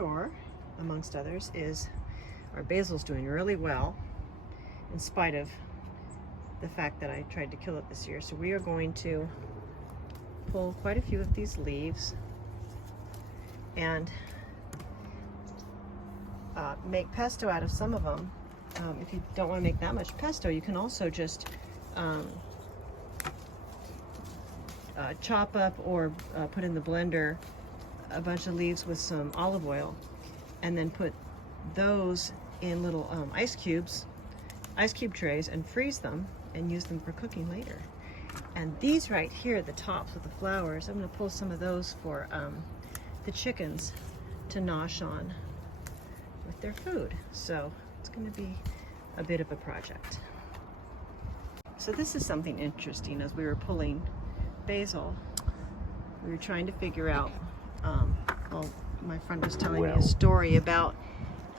sure, amongst others, is our basil's doing really well in spite of the fact that I tried to kill it this year. So we are going to pull quite a few of these leaves and make pesto out of some of them. If you don't want to make that much pesto, you can also just chop up or put in the blender a bunch of leaves with some olive oil, and then put those in little ice cube trays and freeze them and use them for cooking later. And these right here, the tops with the flowers, I'm going to pull some of those for the chickens to nosh on with their food. So it's going to be a bit of a project. So this is something interesting. As we were pulling basil, we were trying to figure out, well, my friend was telling me a story about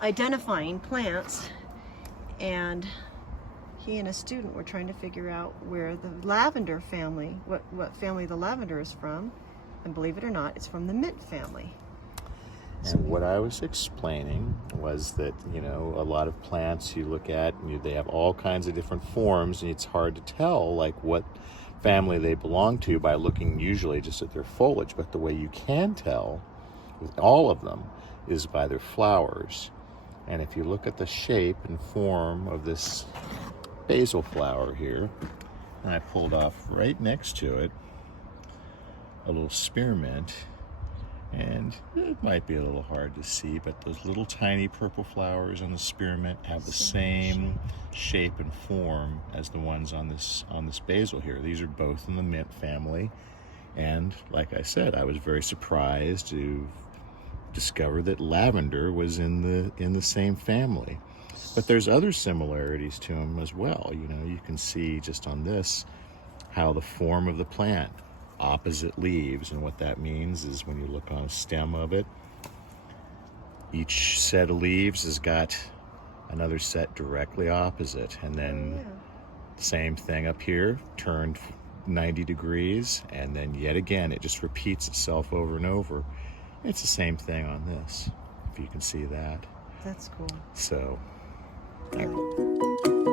identifying plants, and he and a student were trying to figure out where the lavender family, what family the lavender is from, and believe it or not, it's from the mint family. And what I was explaining was that, you know, a lot of plants you look at, and they have all kinds of different forms, and it's hard to tell like what family they belong to by looking usually just at their foliage. But the way you can tell with all of them is by their flowers. And if you look at the shape and form of this basil flower here, and I pulled off right next to it a little spearmint, and it might be a little hard to see, but those little tiny purple flowers on the spearmint have the same shape and form as the ones on this basil here. These are both in the mint family, and like I said, I was very surprised to discover that lavender was in the same family. But there's other similarities to them as well. You know, you can see just on this how the form of the plant, opposite leaves, and what that means is when you look on a stem of it, each set of leaves has got another set directly opposite, and then same thing up here, turned 90 degrees, and then yet again it just repeats itself over and over. It's the same thing on this, if you can see that. That's cool. So Really.